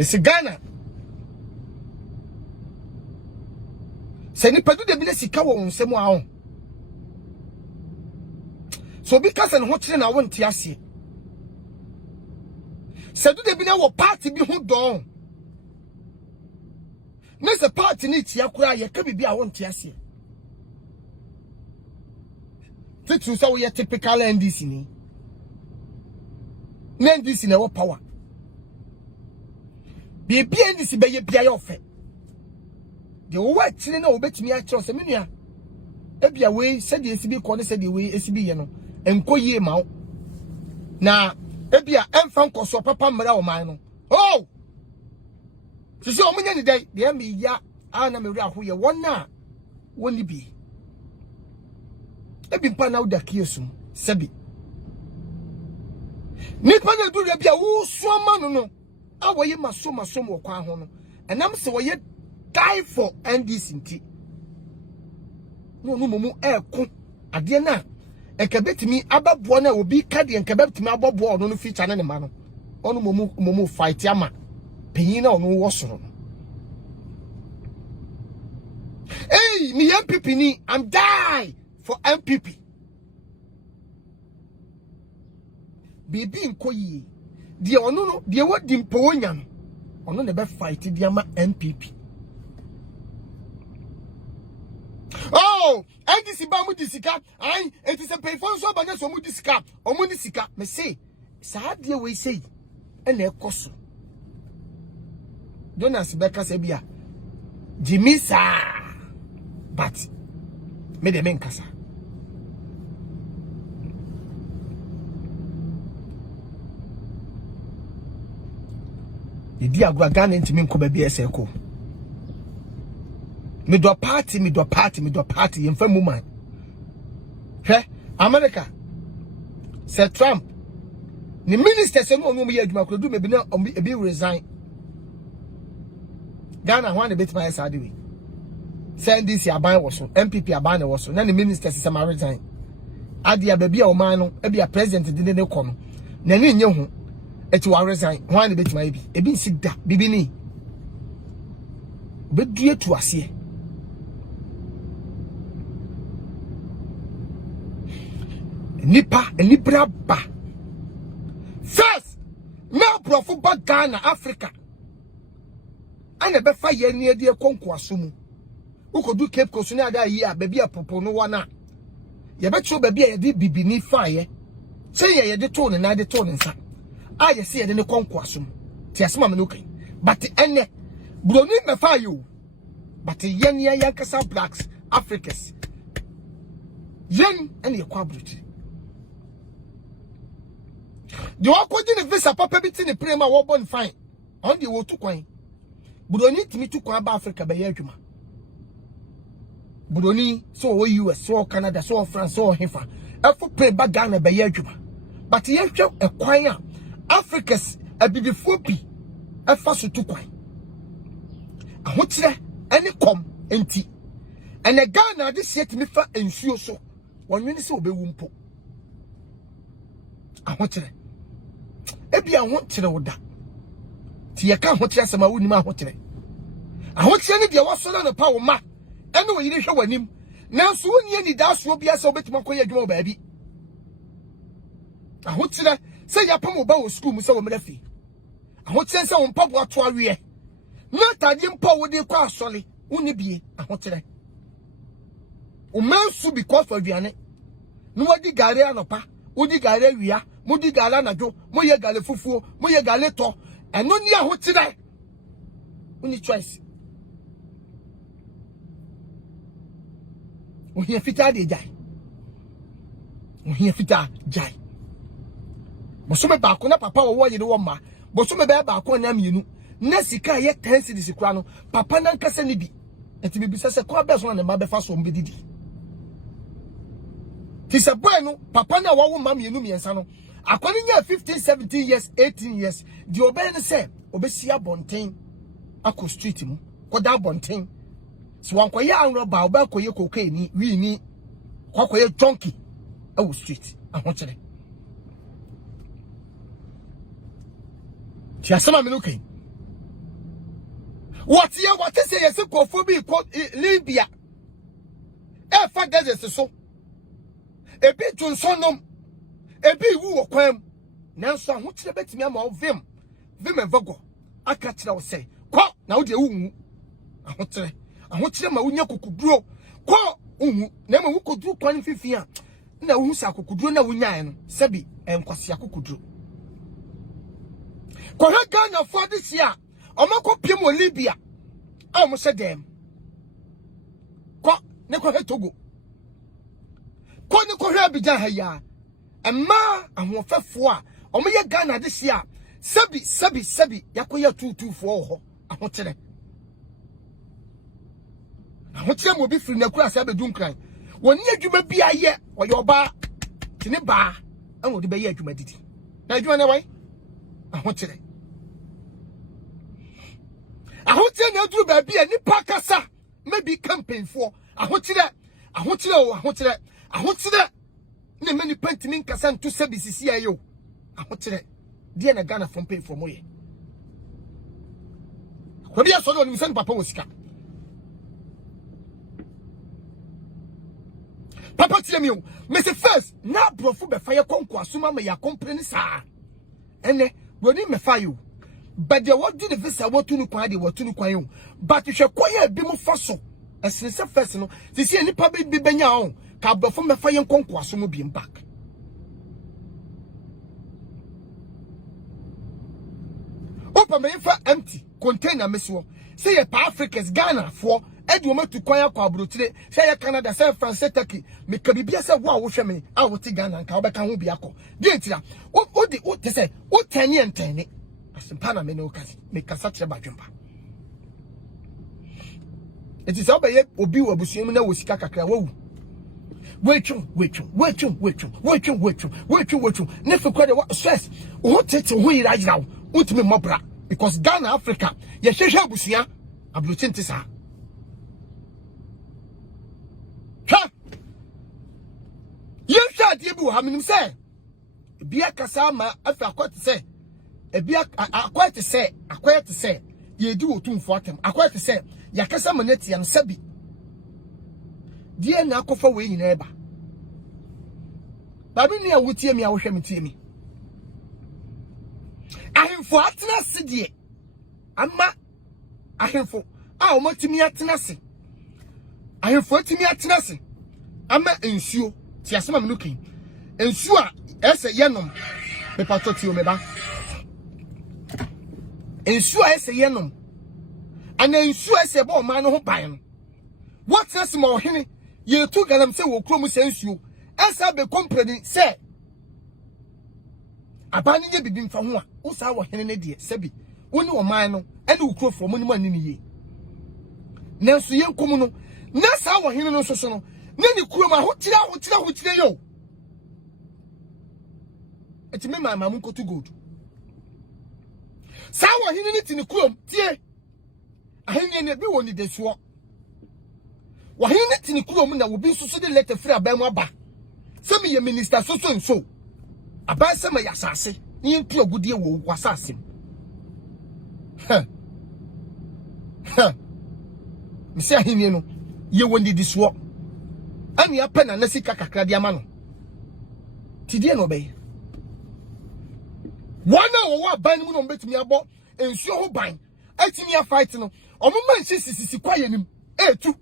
Mesi Ghana se ni padu de bi na sika wo nsem a ho so bi ka se ne ho kire na wo nte ase se du de bi na wo party bi ho don na se party ni tia kura ye ka bibi a wo nte ase titu so we typical NDC ni NDC na wo power bibi NDC be ye bia ye ofe de wo wa kire na wo betimi a kire se menua ebia we se de esibi ko ne se de we esibi ye no enkoyie ma wo na ebia emfa nkoso papa mra wo man no oh sisi o munya ni dai de me ya ana me wura ahoye wona woni bi ebi mpa na uda kiesum sebi nipa na duru bia wo so ma no awoye maso mo kwa ho no enam se wo ye die for NDC nti no momu eko ade na ekabetimi ababoa na obi kade ekabetimi aboboa no feature na ne ma no ono momu fight ama penyin na ono wo soro no hey mi MPP ni I'm die for MPP bibi nkoyi die ono no die wodi mpowonya no ono ne be fight die ama MPP oh NDC ba mu disika ai enti se pay for so ba na so mu disika o mu disika me say sa de we say e na ekoso Jonas Beka se bia Jimisa but me de menkasa idi agwa Ghana ntimi nko ba bia ese ko me do party yemfa mu man hwe America se Trump ni minister se no mu ye adwuma ko do me bi na ebi resign Ghana ho na betima ya sade we send this aban wo so MPP aban wo so na ni minister se ma resign ade ababi a o man no e bia president de ne ko no na ni nye ho eti wa resign ho na betima ya bi ebi nsigda bibi ni bedue tu ase nipa libra ba first na profo ba Ghana Africa ana be fa ye ne de konko asomu ukodu Cape Coast ne ada yi a ba bia popo no wana ye be cho ba bia ye de bibini fa ye se ye de to ne na de to ne nsa a ye se ye de ne konko asomu ti asema me no kan but ene broni me fa yo but ye ne ya kasa blacks Africans yen ene ye kwa bruti the wakodi ne visa papa biti ne prema wo bon fine on the wo to kwan budoni timi to kwan ba Africa be yadwuma budoni so wo US so Canada so France so hefa efo pay ba Ghana be yadwuma but ye hwe ekwan a Africans abibifo bi efa so to kwan ahotire ene kom enti ene Ghana de sie timi fa ensuo so wonwene se obewu mpo ahotire ebi ahotire woda ti ye ka ahotire asema woni ma ahotire ahotire ne de wasolo no pa wo ma ene wo yire hwe wanim nanso woni ani da so bia se obetima koye adwuma ba bi ahotire se ya pam oba wo school mu se wo mrafi ahotire se wo mpaboa to awie na tade mpa wo de kwa asole woni bie ahotire o mansu because of aduane no wadi gare anopa wodi gare wia modi gala najo mo ye gale fufuo mo ye gale to eno ni ahotire uni choice o hia fita de jai o hia fita jai bosome ba ko na papa wo ye de wo ma bosome ba ba ko na mienu na sika ye 10 cedis kura no papa na nkasa ni bi enti bibi sese ko abeso na ma be fa so mbe didi ti se boy no papa na wo ma mienu miensa no according to 15 17 years 18 years the obey ne say obesia bonten akọ street mu koda bonten so wan koye anroba oba koye cocaine wi ni koye junkie awu street ahokere ti asema me no kan What you say yes ko phobi ko Libya. E fa desert so. E bi tunsonom. E bi wu okwam. Nanso ahotire betimi ama ovim. Vim evogo. Aka kire wo say. Ko na wo de wu. Ahotire ma wonya kokuduro. Ko uhu na ma wo koduru kwan fifia. Na wo sa kokuduro na wonya no. Sebi enkwase akokuduro. Ko ha Ghana for this year. Omako piem o Libya. A mo se dem. Ko ne ko he Togo. Ko ne ko he Abidjan ha ya. Emma ahofefo a omo ye Ghana this year. Sebi yakoya 224 ho. Ahotere. Ahotere mo bi firi na kura se abedun kran. Woni adwuma bi aye oye oba tini ba an wo de be ye adwuma didi. Na adwuma na wai ahotere. Ahotere na duru ba bi ani pakasa maybe campaign for ahotere ne many pentimin kasa to sebi sisi ayo ahotere dia na Ghana from pay for moye. Ko dia so do ni sen papa wosika. Papa tell me, Mr. First, na brofu be fire konko asuma me ya kompreni sa. Ene, we ni me fire. But they what did the visa what to no kwa de what to no kwa. But you should kwaya bi mo faso. As first no, they see any public bi benya on. Ka brofu me fire konko asuma bi back. Open me fa empty container meso. Say ye pa Africans Ghana for Edwoma to kwaya kwa brotire say Canada say France Turkey me ka bibia say wo hwe me a wo ti Ghana nka obeka ho bia ko de ntira o te say o tani entani asempa na me no kasi me kasa tere badwempa enti say obaye obi wo abusuam na wo sika kakra wo wetwu ne fe kwade stress o tete ho yira yira utimi mobra because Ghana Africa ye hwehwe abusua abrotinti sa die bu ha menim say bia kasa ma afa akwate say bia akwate say ye di otumfo atem akwate say ya kasa maneti an sabi die na akofa we nyina eba babi ni awutie mi awohwe metie mi ahemfo atena se die ama ahemfo a o matimi atena se ahemfo atimi atena se ama ensuo ti asema menukin ensuo a ese yenom me patoti o meba ensuo a ese yenom ana ensuo ese ba o man no ho ban no what else ma ohene ye tu galam se wo krom se ensuo esa be compreni se abani ye bibi mfa ho a wo sa wo hene ne de sebi woni o man no ene wo kro from ni man ni ye nanso ye nkom no na sa wo hene no soso no nani kurom ahotire yo eti me ma mamu kotu gold sa wo hene ni tini kurom tie ahene ne bi woni de so wo hene ni tini kurom na wo bi soso de letter free abamu aba se me ye minister so aba se me yasase ni ntu agudie wo wasase me se ahene no ye woni de so ani apena na sika kakra dia ma no tidie no be wana wo ban mu no betimi abo ensuo ho ban atimi a fight no omuma nsisi kwaye nim etu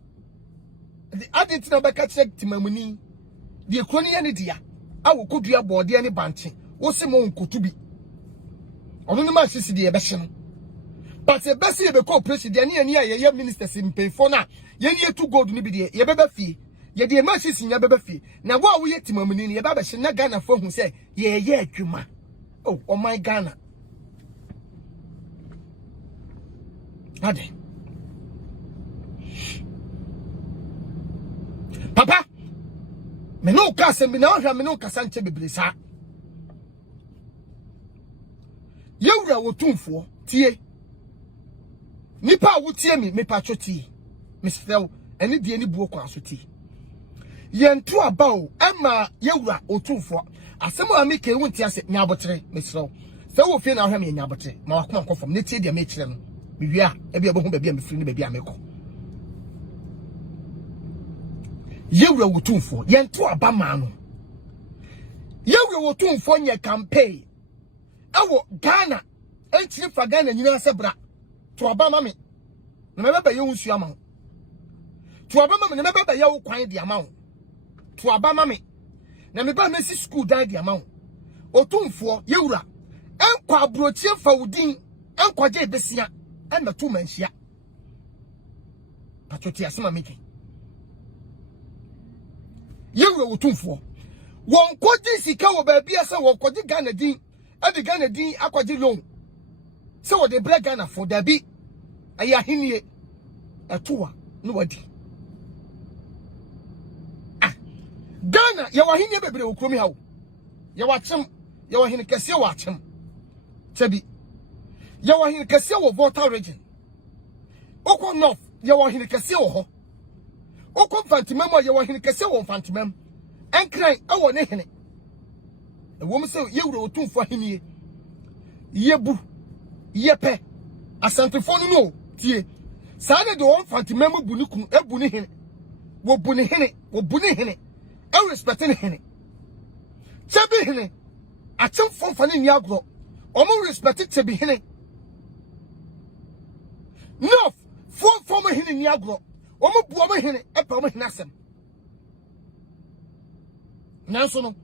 the adent na beka check timamuni the kroni ya ne dia awo kodua bode ne banche wo se mo nkotu bi onu ne ma sisi de ebe hye no but e besi e be ko president ne ya ye ministers mpefo na ye ne etu gold ni bi de ye beba fie ye de ma sisi nya beba fie na wo ye timamuni ne ye baba hye na Ghana fo hu se ye adwuma oh my Ghana ade papa me no kasa me na hwa me no kasa nche bebresa yewura wotumfo tie nipa wo tie me pacho tie me sfel ene die ni buo kwa so tie yentu aba o ema yewura wotumfo asemo amike wonti ase nyabotre me sfel se wo fie na hwa me nyabotre ma wakoma kofom ne tie dia me kire no Miwia ebi abo ho baabi a mefiri ne baabi a mekɔ yewura wotumfo yento abama no yewura wotumfo nye campaign ewo Ghana entiri fa Ghana nyina sebra to abama me na mebeba ye wunsu ama to abama me na mebeba ye wo kwan di ama to abama me na meba mesi school dan di ama otumfo yewura enkwa abrochie fa wudin enkwaje besia na to manhia patoti asema meke yewura wotumfo won koji sika wo ba bia se wo koji Ghana din ade Ghana din akwaje loan se wo de bre Ghana for dabi aya hinie etoa no wadi Ghana ya wahinie bebre wo kromi hawo ya wachem ya wahine kese wachem tabi ya wahine kese wo Volta region okwo north ya wahine kese wo ho okwo fantimam ya wahine kese wo fantimam enkran ewo ne hene ewo mse yewuro otumfo hinie yebu yepe asantefo no tie saade de won fantimam bunikun ebu ne hene wo bu ne hene wo bu ne hene e respect ne hene chabi hene atem fonfane ni agro omo respect chabi hene no fo mo hene ni agro omo bu omo hene e pa omo hene asem nanso no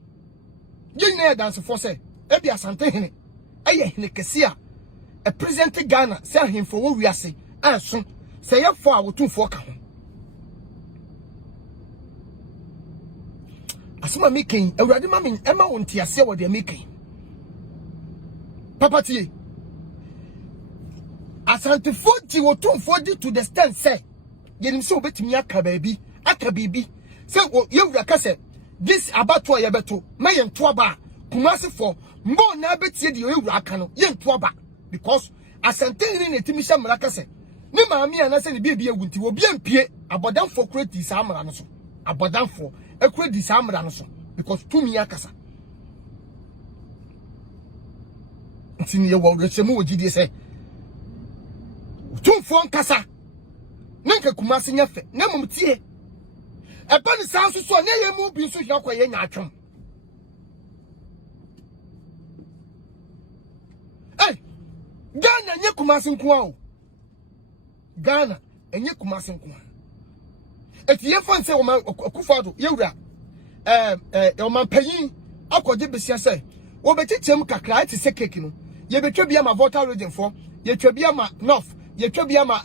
yin na dance for say e bi asante hene eye hene kesia e present Ghana say ahemfo wo wiase anso say ye fo a wotumfo ka ho asuma making awurade ma me ema wonti ase wo de making papa tie asante foti wotumfo di to the stand say yenim se obetimi aka baabi aka bibi say yewura ka say this abato ya beto ma yento aba kumase for mbo na betie de yewura aka no yento aba because asante ni na timi sha mraka say ni maami ana say ne bia ewunti obi ampie abodanfo create sa amra no so abodanfo ekredi sa amra no so because tumi akasa ntini ye wo resemu ogidie say tumfo nkasa nanka kumase nyafe na mumtie eba ni sanso so na ye mu bi so hia kwaye nya atwom Ghana nye kumase nkoa o Ghana enye kumase nkoa eti ye fanse o ma Akufo-Addo yewura o man panyin akwaje besia say wo betichem kakra ati se cake no ye betwa bia ma Volta region for ye twa bia ma north ye twa bia ma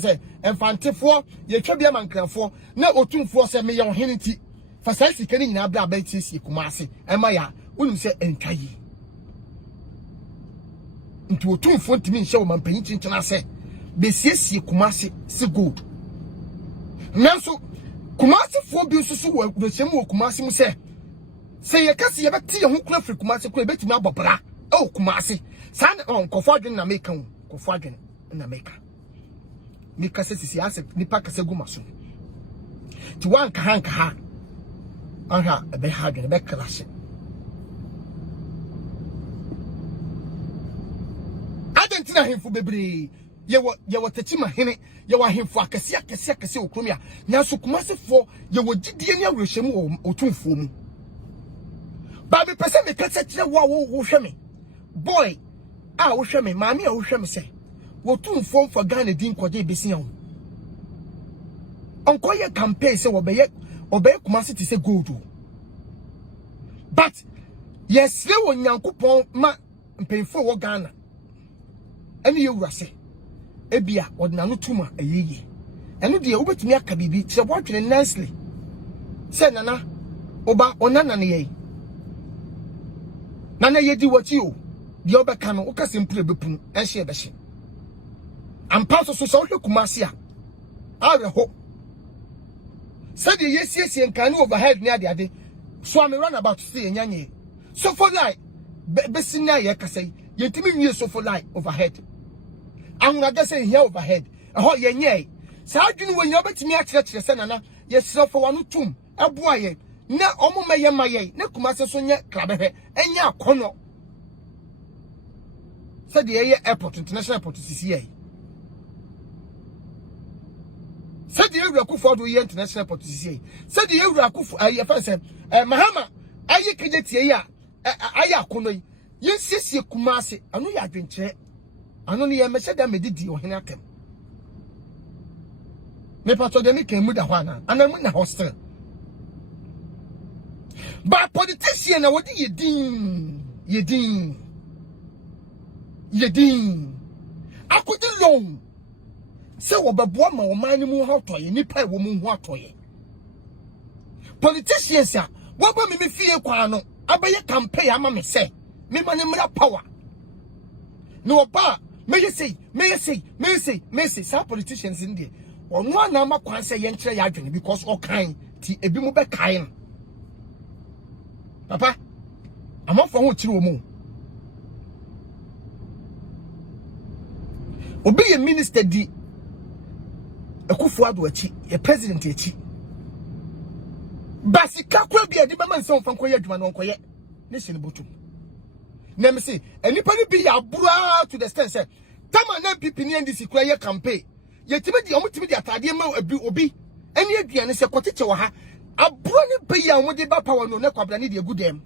se enfantefo ye twa bia ma nkranfo na otumfo se me ye ohene ti fa sai sika ni nyina bra ba tie sie kumase ema ya unum se entwa yi nti otumfo ntimi nhye wo man panyin chinchina se besiesie kumase se gold nanso kumase fo bi nso wo resem wo kumase mu se ye kase ye beti ye ho kura firi kumase kura betimi abobra o kumase san nkofo adwen na meka wo nkofo adwen na meka se sisi ase nipa kase gumaso ti wanka hanka ha aha ebe ha adwen be clash adentina hemfo bebre ye wo tachima hene ye wa hemfo akase okromia nanso kumase fo ye wo gidie ni awrehwem otumfo mu ba me pese me kase kire wo hwe me boy a wo hwe me maami a wo hwe me se wo tumfo mfa Ghana din kwaje besia ho onko ye campaign se wo be kumase ti se gold but yes le wo Nyankopon ma mpemfo wo Ghana eni ye wurase ebia odnano tuma ayeye eno de obetumi aka bibi se bo atwene nicely se nana oba onana ne ye nana yedi wati o de obeka no okase mpure bepunu enhye behye ampa so so hwe kumase a areho se de yesiesie nkan overhead ne ade so am run about see enyanye so for like besina ye kasai yetimi nwie so for like overhead anwaga say here overhead ho yenye sa adwunu wo nya betimi akire se nana ye srofo wanu tum eboa ye na omo meye maye na kumase so nye krabehwe enya akono se de ye airport international airport sisi ye Said the Ewura Akufo-Addo international airport CCA. Said the Ewura Akufo Mahama ayi kejeti ya ayi akono yi. Yensie Kumasi anu ya adwenche. Anu ni yemese da medidi ohene atem. Me pato de me kan mu da hwana. Anamu na hostel. But politician na wodi yedin. Akodi long. Se wobeboa ma oman mu ha toye nipa wo mu ho atoye. Politicians a woba me fie kwa no abaye campaign ama me se me mane mra power. No oba me say some politicians in there. Ono na ma kwan se ye nkyere ya adwene because all kind ti ebi mu be kan. Papa amafo ho kire wo mu. Obi ye minister di Akufo-Addo achi ye president achi basika kwa bia di bema nse onfa nkoye adwuma no nkoye nation botum na me say enipa ni bi ya bura to the extent say tama na pipi ni ndisi kura ye campaign ye timi di omutimi di atade ma obi eni aduane se koteche wo ha abura ni bi ya omode ba power no na kwabra ni de agudem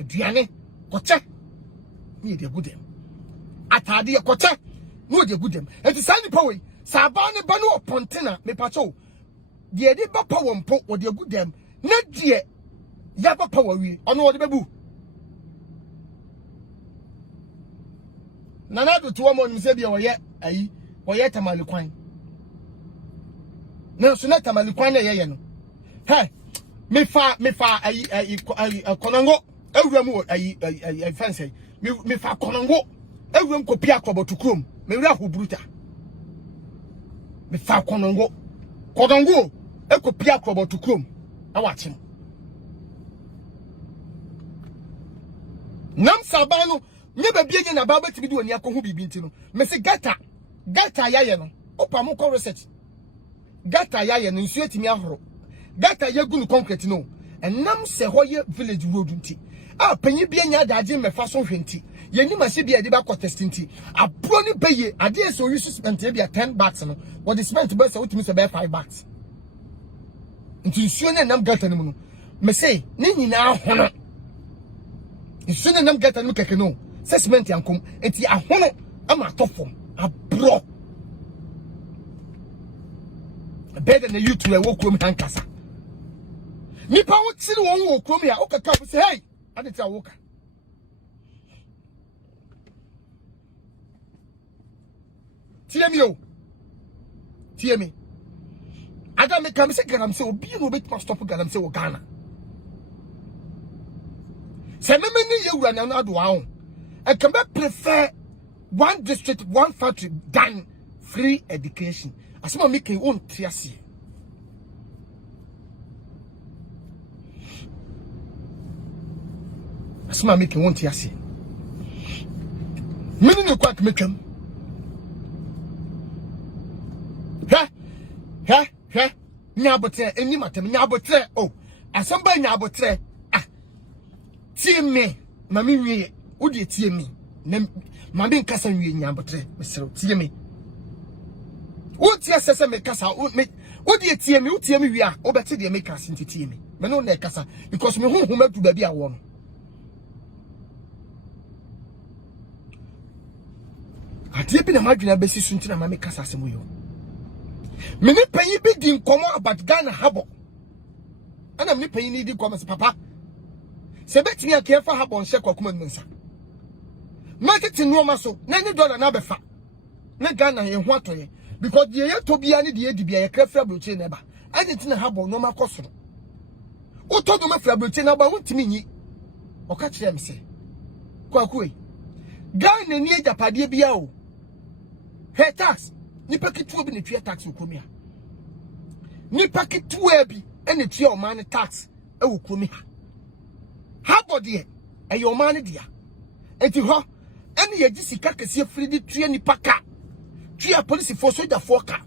aduane koche ni de agudem atade ye koche no de agudem enti sani power sabane ba no opontena me pacho de de ba power mpo wo de agudem na de ya ba power wi ono wo de bebu nana do to wo mo se bia wo ye tamalikwan na so na tamalikwan na ye no he me fa konongo ewura mu fancy me fa konongo ewura kopi akobotukrom me wura hobruta me fa konongo ekopi akobotukrom awachim nam sabano nye ba biye na ba betimi di oni akohu bibi ntino me se gata yaye no opa mo ko research gata yaye no nsu etimi ahoro gata ye gunu concrete no enam se hoye village road nti a panyi biye nya daje mefa so hwenti ye ni ma se biye de ba contest nti abro ni beye ade e so use spent e bia 10 bucks no what the spent be se otimi se be 5 bucks nti nsu na enam gata no mu no me se ni nyina ahono nsu na enam gata no keke no assessment yankum enti ahono ama tofom abro better than you to a walk room hankasa nipa wo tiri won wo krom ya okaka say hey adeti awoka tie me ada me kam se garam se obi no bet ma stop garam se wo Ghana se me ni yewura na ado awo I can prefer one district, one factory than free education. As someone make your own triasi. As someone make your own triasi. Many no quite make them. Nyabotre, any matter, nyabotre. Oh, as somebody nyabotre. Ah, see me, mammy. Odi tie me na ma be nkasa nwie nyambotre mesero tie me odi asese me kasa odi tie me wi a obete de me kasa tie me me no na kasa because me honhom adu ba bi a wo no ati bi na madwena besi sunti na ma me kasa asemo yo me ni panyi bi di nkomo about Ghana habo ana me panyi ni di nkomo se papa se betimi akefa habo nse kwakuma nsa market no maso na ni dollar na befa na Ghana ye ho atoye because ye to bia ni de bia ye krafra bloche na ba agenti na habo no makosoro uto do mafra bloche na ba wontimi nyi oka kire me se kwakue Ghana ni ejapade bia o he tax ni paketu obi ne tue tax okromia ni paketu abi ene tue o man tax e okromia habo de e yo man dia enti ho ene ye gisika kese free di tue ni paka tue police for soldier for ka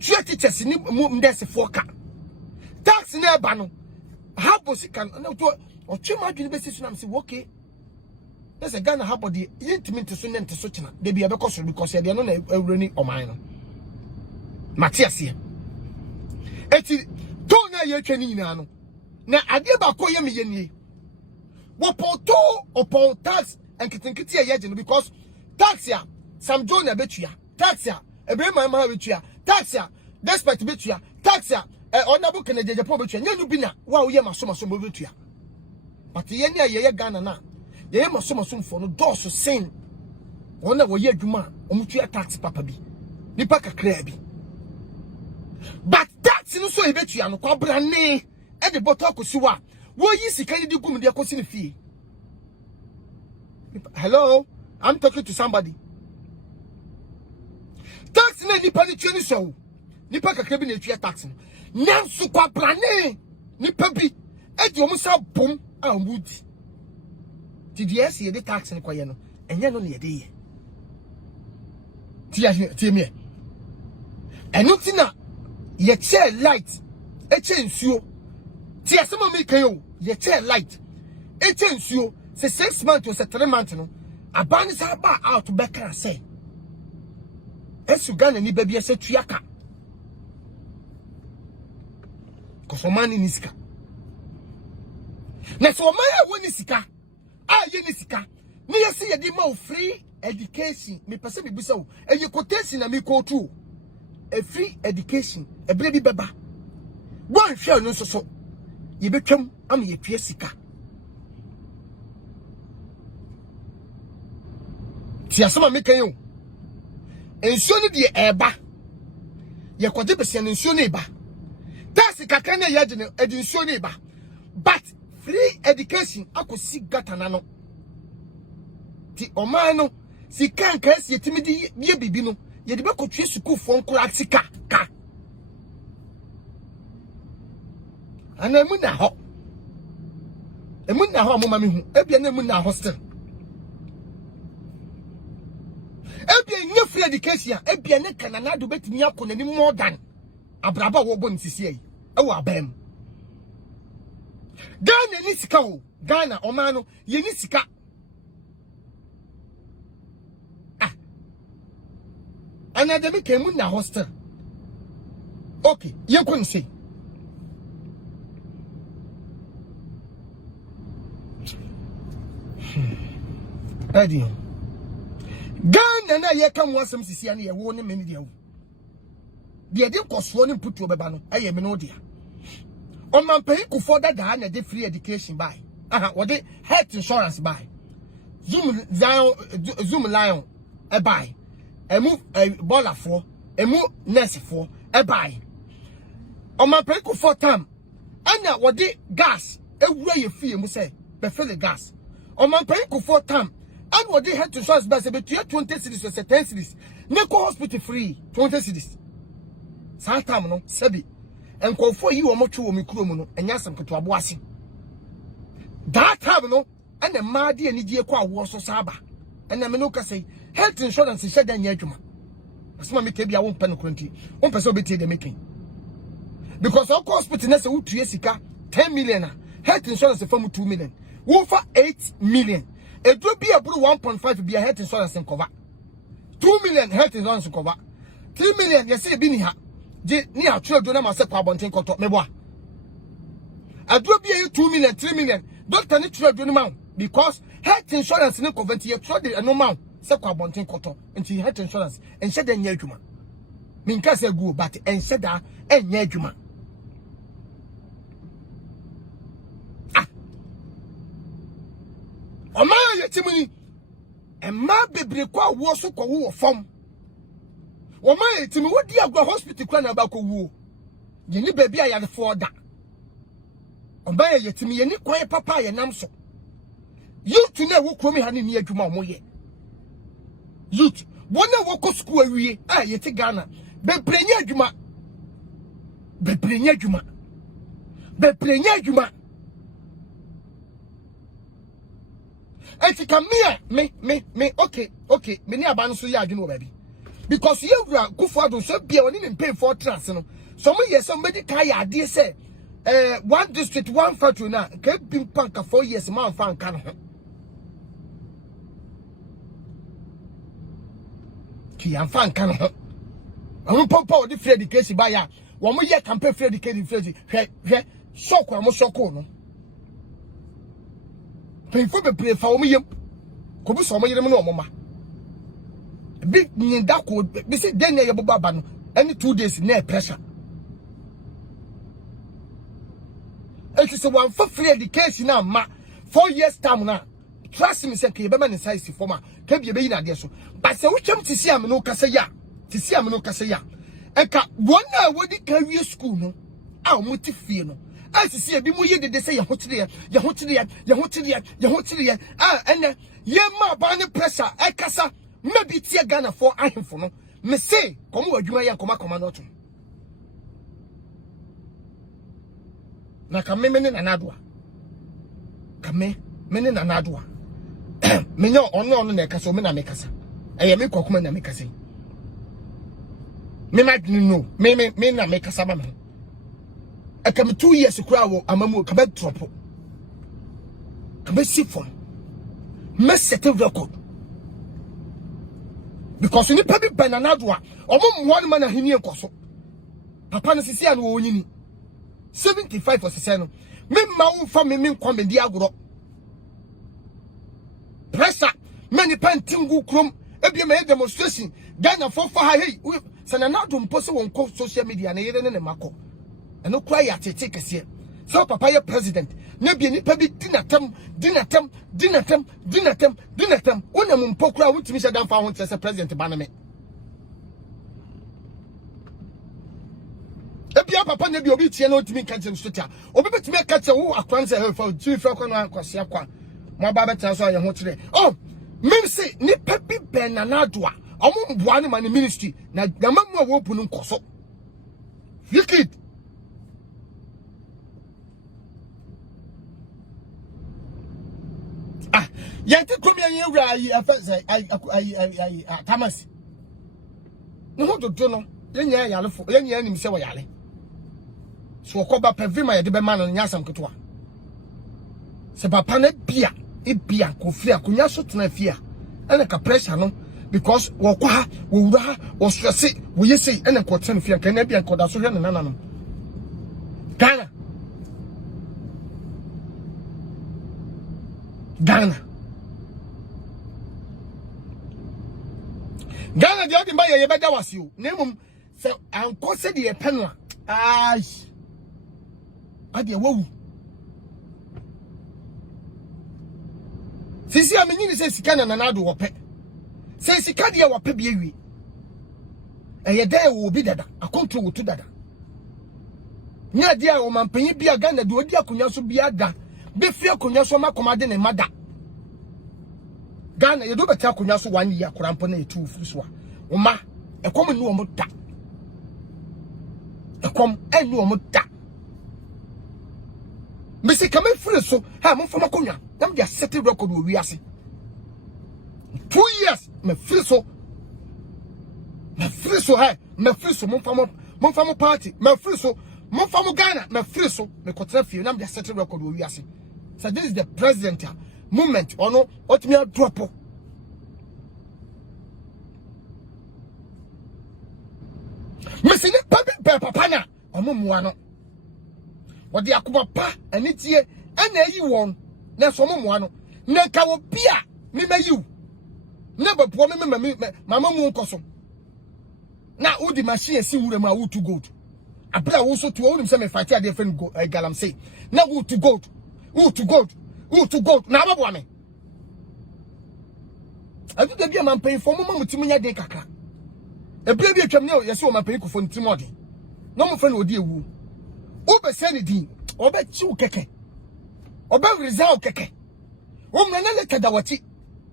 tue teachers ni ndese for ka tax na eba no habo sika na to o tue ma dwene besi so na me say okay there's a Ghana habo de intimate so nente so china de bia be koso because e de no na awurani o man no Matiasie. Eti don't na ye twani nyina no. Na ade ba ko ye me ye nie. Wo poto upon tax and kitinkiti ye because tax ya Sam John betua. Tax ya Ebrema ma betua. Tax ya despite betua. Tax ya honorable Kennedy Japan betua. Nyanu bi na wa wo ye maso betua. But ye ne ye Ghana na. Ye maso for no doso sen. Ona wo ye adwuma omutua tax papa bi. Nipa kakra bi. But tax no so e betua no kwabra ne e de boto akosiwa. Wo yi sika yi di gum de akosi ne fie. Hello, I'm talking to somebody. Tax na nipa ni twani so. Nipa kakra bi na etua tax no. Nanso kwabra ne nipa bi e de omusa bom a omudi. Did yes ye de tax ne kwaye no. Enye no na ye de ye. Tie me. Enu ti na ye che light e che nsuo. Tie asema me kan yo ye che light e che nsuo se 6 months or se 3 months no abani sa ba out beka say esu Ghana ni baby se tuaka ko so mani ni sika na so man ya woni sika ye ni sika me yesi ye di ma free education me pese me bisa wo eye quotation na me ko tu a free education e bre bi beba won hwe no so ye betwam am ye tue sika ti asema me kan yo ensuo ni de eba ye kwode bese na ensuo ni eba tax kakra na ye de ensuo ni eba but free education akosi gata na no ti oman no sika nka si yetimi di ye bibi no ye de bekotwe school fo nkura sika ka ana emu na ho mo mami hu ebia na emu na hostel ebia nye free education ebia ne kanana do betimi akona ni more than abraba wo bo nsisi yi ewo abam Ghana ni sika o Ghana omano ye ni sika ana de be emu na hostel okay ye kon say Eddie Ghana na ye kan wasem sisia na ye wo ne meni dia wo de de koso ne putu obeba no eye me no dia o man pay ku for that na de free education buy what the health insurance buy zoom lion e buy emu baller for emu nurse for e buy o man pay ku for time ana what the gas ewura ye fie mu say be fill the gas o man pay ku for time and what they had to source by 20 cities or 10 cities. Neko hospital free 20 cities. Santam no sebi. And call for you or much woman krumono and yasam to abuasi. That time no and the Madi and Idia kwa was so saba. And the Menoka say health insurance is shed and yajuma. As my maybe I won't penalty. 1 person be the making. Because our hospital nessa would 10 million. Health insurance from 2 million. Won for 8 million. It will be about 1.5 be a health insurance and cover. 2 million health insurance and cover. 3 million, you say, Binia. Near children, I said, Pabontin Cotot, Mebois. I do be a 2 million, 3 million. Doctor, need children amount because health insurance in convent here, trade and no amount, said Pabontin Cotot, and she health insurance and said, and Yajuma. Minka said, go, but and said that, and Yajuma. Oma yetimuni emma bebre kwa wo so ko wo fom oma yetimi wodi agwa hospital kwa na ba ko wo ye ni baby aya for da oma yetimi ye ni kwan papa ye nam so youth na wo kromi ha ni adwuma o mo ye youth wona wo ko school awie a yeti Ghana bebre nya adwuma Eti kamia me okay me ni aban so ya adwene baby because you kufu adun so bia oni ne pay for trans no so mo yes somebody kai ade say one district one factory na ka bim panka 4 years man fan kan ho ki an fan kan ho I'm papa the free education by ya. 1 year campaign free education free. He shock am shock no. Pay be for me yam. Ko bu so mo yere mo no mama. Big ni da ko be say den ya baba no. Any 2 days na pressure. It is one for free education now, ma 4 years time now. Trust me, say you be man size former. Can be in idea so. But say we come to see am no kasa ya. To see am no kasa ya. Eka one na we di career school no. Ah mo ti fie no. As see e bi mo ye de say ya hotire ya. Ah ene ye ma ba ne pressure ekasa maybe tie Ghana for ahemfo no. Me say komo wadwuma ye koma no to. Na kame mene na nadwa. Kame mene na nadwa. Menyo ono na ekasa o me na mekasa. Eye me kokoma na mekasa. Me ma no. Me na mekasa ba me. Akam 2 years kura wo amamu ka be drop. Ka be sifon. Me set a record. Because ni pabi banana doa. Omo mwan man ahini enkoso. Papa no sisi anu wo nyini. 75 for seseno. Me ma unfa me nkwa di agoro. Pressure many pentingu krom ebia me demonstration Ghana for hey sananado mposo won social media na yere ne mako. Eno kwa ya tete kese. So papa ye president na bia ni pabi dinatam. Una mumpokura wutimi sha dan fa ho tese president ba na me. Ebia papa na bia obi tie na otimi kanche nsotia. Obi betimi kache wo akwanse he fa timi fra kwa no akwase akwa. Mo ba beta so aye ho kire. Oh, me say ni papi benanado a omo mboa ne man ministry na mamu a wo pu no nkoso. Wicked. Ah, yente komi anwura yi afese ai Thomas. No ho dodo no, yenya yalefo, yenya anim se wo yale. So okoba pevima ye de be man no nyasam ketwa. Se papa na bia ebia kofi akonya so tena fia ene ka pressure no because wo kwa ha wo wura ha wo stress wo yesi ene ko tena fia kan na bia ko da so hwe ne nana no Ghana de odi ba ye beda wase o na mum se anko se de ye peno a ai ade wawu sisi amenyi se sika na nanado wope se sika de wope bi ewi eye da wo bi dada akonto wo to dada nya dia o mampanyi bia Ghana de odi akonya so bia da be fi akonya so makomade ne mada Ghana ye do beta akonya so 1 year korampo na etu furu so a oma ekom nu omo da ekom enu omo da Mr. Come free so ha mo fama konya nam dia set record wo wiase 2 years me free so ha me free so mo fama party me free so mo fama Ghana me free so me kotra fie nam dia set record wo wiase. So this is the president moment ono otimi drop Mr. ni papa na omo muwa no wodi akoma pa ani tie ana yi won na so momoa no na ka wo bia me mayiw na babuo me mama mu nkoso na udi machine si wura ma wo to gold abra wo so to wo nim se me fight ade fen go galam say na wo to gold na babuo me adu da bia man pay for mama mutimi nya de kakra ebia bia twam ne yesi o man pay ku fo ntimi ode no mo fa na odi ewu Obe seni din, obe chiu keke, obe rizao keke. Omnanele kadawati,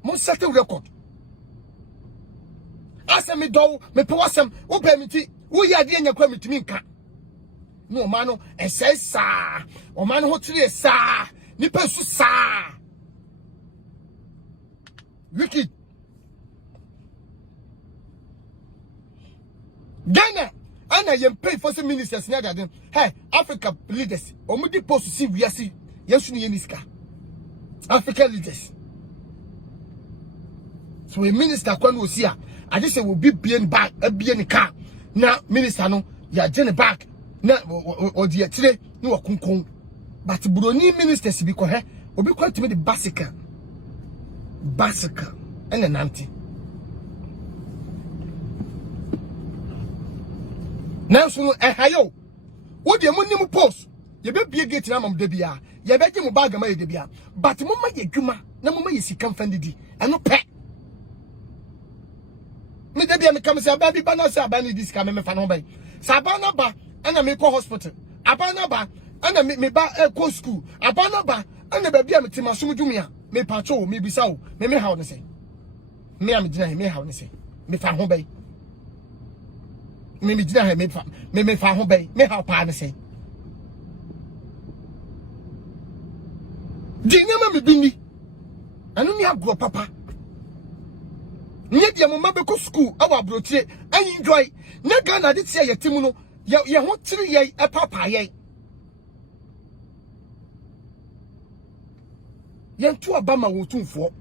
mon certain record. Asa mi do, me pewasem, obe miti, uya diye nyakwe mitiminka. No omano, ese sa, omano hotire sa, nipe su sa. Wicked. Ghana. Ana yem pay for some ministers near that. Hey, Africa leaders. Omudi post to see we are see. Yes, you niska. African leaders. So a minister when we see her, I just say will be being back, a being car. na minister no ya gene back na odi etire ni wakunkun but buroni ministers bi ko he obi ko timi de basic ene nanti na so hayo wo de munim post ye be bie gate na mam de bia ye be gye mo bag ma ye de bia but mo ma ye dwuma na mo ma ye sika mfandidi eno pe me de bia me kam se aba bi ba na se aba ni disika me fa no ba sa aba na ba ana me ko hospital aba na ba ana me ba ko school aba na ba ana ba bia me tima som dwumia me pacho me bisa o me hawo ne se me am gina he me hawo ne se me fa ho ba me gina he me fa ho ba me hawo pa ne se Dinyama me bini anu ni agro papa nye dia mo mabeko school awa brotie I enjoy na Ghana de tie yetimu no ye ho tiri ye papa ye yentu aba ma wotumfo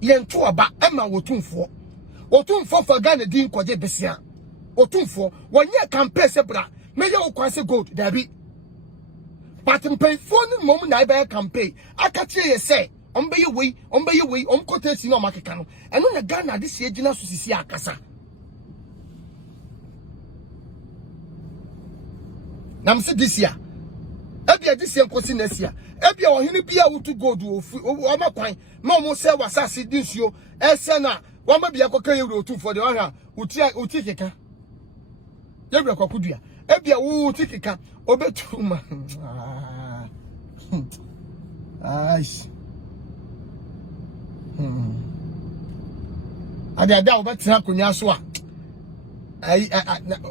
yentu aba ama wotumfo fa Ghana din koje besia wotumfo wonye campaign se bra me ye okwase gold dabi but pay phone mom na be campaign akache ye say ombe ye we omkotesi no makeka no eno na Ghana de sie gina so sisi akasa nam se this year ebia this year nkosi next year ebia ohene bia wutu gold o makwan na omo se wasase dinsuo ese na wa ma bia koka ye wuro 2 for the one uti keka ye wura kwakudua ebia wo uti keka obetuma aish ada obetina konya so a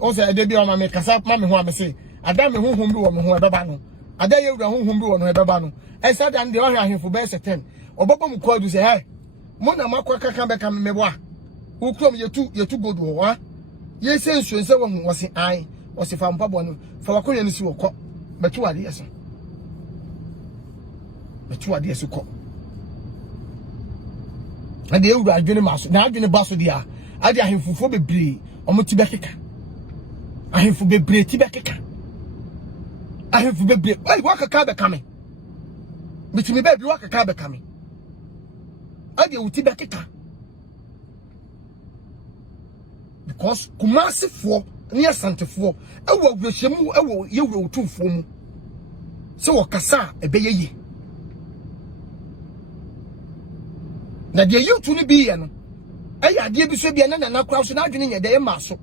o se ade bi o ma me kasa ma me ho amese ada me honhom bi wo me ho ebeba no ada ye wura honhom bi wo no ebeba no e sa dan de o hwe ahemfo be se 10 obaba mu kwadu se hey mo na makwa kaka be ka me bo a wo krom yetu godu wo ha ye se nsuense wo hu wo se ai wo se fa mpabo no fa wakonya ni si wo kọ betu ade yeso ko ade e wura adwene maso na adwene baso dia ade ahemfufo bebre omo ti bekeka ahemfu bebre ti bekeka ahemfu bebre ai wakaka be kame bitimi bebre wakaka be kame ade wuti bekeka because Kumasifo ne asantefo ewo awuhwemu ewo yewuro otumfo mu se wakasa ebeyeye na de yutu ni bi ye no eya de bi so bi na na kura so na adwene nye de ma so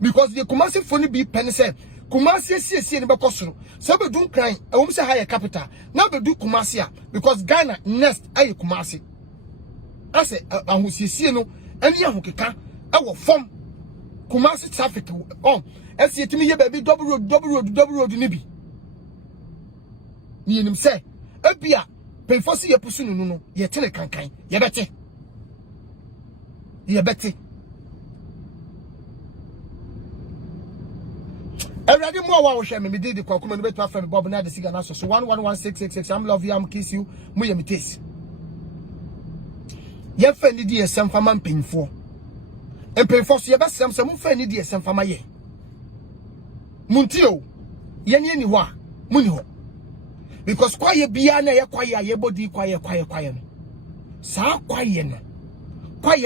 because the Kumasifo ni bi pen se Kumasi siesie ni bekosoro se be dun kran ewom se higher capital na be du Kumasi a because Ghana next ayi Kumasi ase ahusiesie no eni ahokeka ewo fom Kumasi traffic on esi etimi ye baby double road ni bi ni enim se ebia penfosi ye pusu nunu no ye tene kankan ye bete Already more wa wo hwe me did the kwakuma no betu afem Bob na de siga na so 111666 I'm love you I'm kiss you mu ye metes ye fa ni di esem fama mpemfo so ye besem se mu fa ni di esem fama ye muntio ye ni ho a mu ni ho because kwaye bia na ye kwaye ye body kwaye no sa kwaye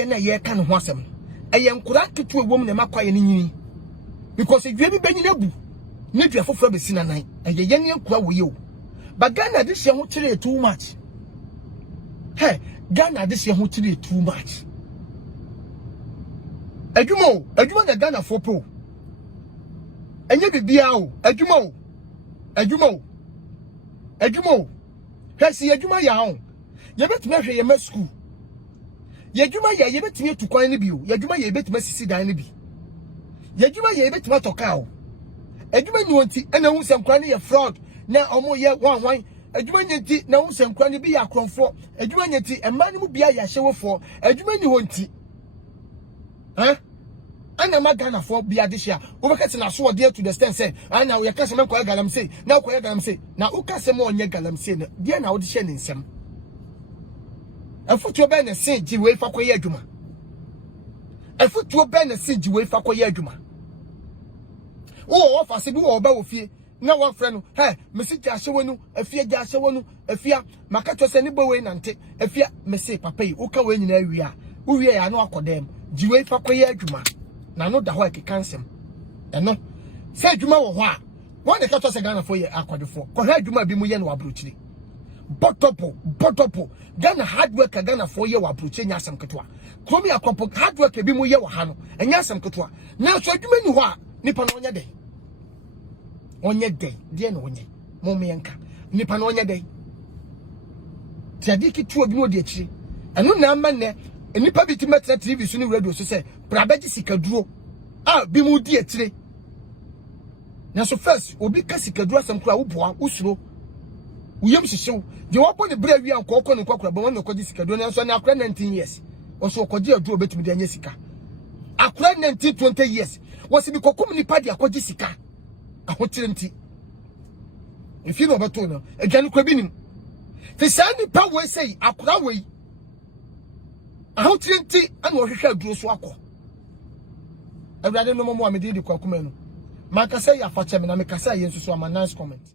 na ye ka ne ho asem eye nkura ketu ewom na ma kwaye ni nyini because if you be benyi nabu ne dua foforo be sina nan eye ye ne nkura wo ye o but Ghana this year ho tire too much hey Ghana this year ho tire too much adwuma na Ghana for pro enye bibia o adwuma hesi adwuma ya ho ye betime hwe ye ma school ye adwuma ya ye betime etukwan ne bi o ye adwuma ye betime sisi dan ne bi ye adwuma ye betime toka o adwuma ni wonti ena hu senkran ne ye fraud na omo ye wanwan adwuma nyenti na hu senkran ne bi ya akronfo adwuma nyenti emma ne mu bia ya hyewofo adwuma ni wonti ana magana for bia this year obekati na so there to the stand say ana we kase men ko galam say na ko galam say na ukase mo onye galam say na dia na wo de hye ne nsem afutu be na say ji we fa ko ye adwuma efutuo be na si jiwe fa koye adwuma wo ofa se bi wo ba wo fie na wo frɛ no mesi ja hyewonu afia ja hyewonu afia maka to se ni bo we nante afia mesi papa yi wo ka we nyina awie a wo wie ya na akodem jiwe fa koye adwuma na no da ho ekekansem eno se adwuma wo ho a won de ka to se Ghana fo ye akodefo ko ha adwuma bi mu ye na wabrochiri botopo Ghana hard work Ghana fo ye wabrochiri nya asem ketwa komi akopo hard work bi mu ye wo ha no enya asem ketwa na so adwuma ni ho a nipa no nya onye dey de na onye momme yanka nipa na onye dey tiade kitu obi no de akiri eno na ama ne nipa bi ti metra TV so ni radio so se brabeji sikaduro bi mu di akire na so first obi ka sikaduro asem kura wo boa usuro uyem hihyew de wo bo ne bra wi anko ko ne kwakura bo won ko di sikaduro na so na akura 19 years wo so ko di aduro betumi de anya sika akura 19 20 years wo se bi kokum nipa de akogi sika ahotire nti efi no beto no agyan kwa binim te sani pa we sei akura we ahotire nti ana ohwehwe aduro so akọ awurade no mo amede di kwa kuma no maka say afa che me na meka say yenso so ama nice comment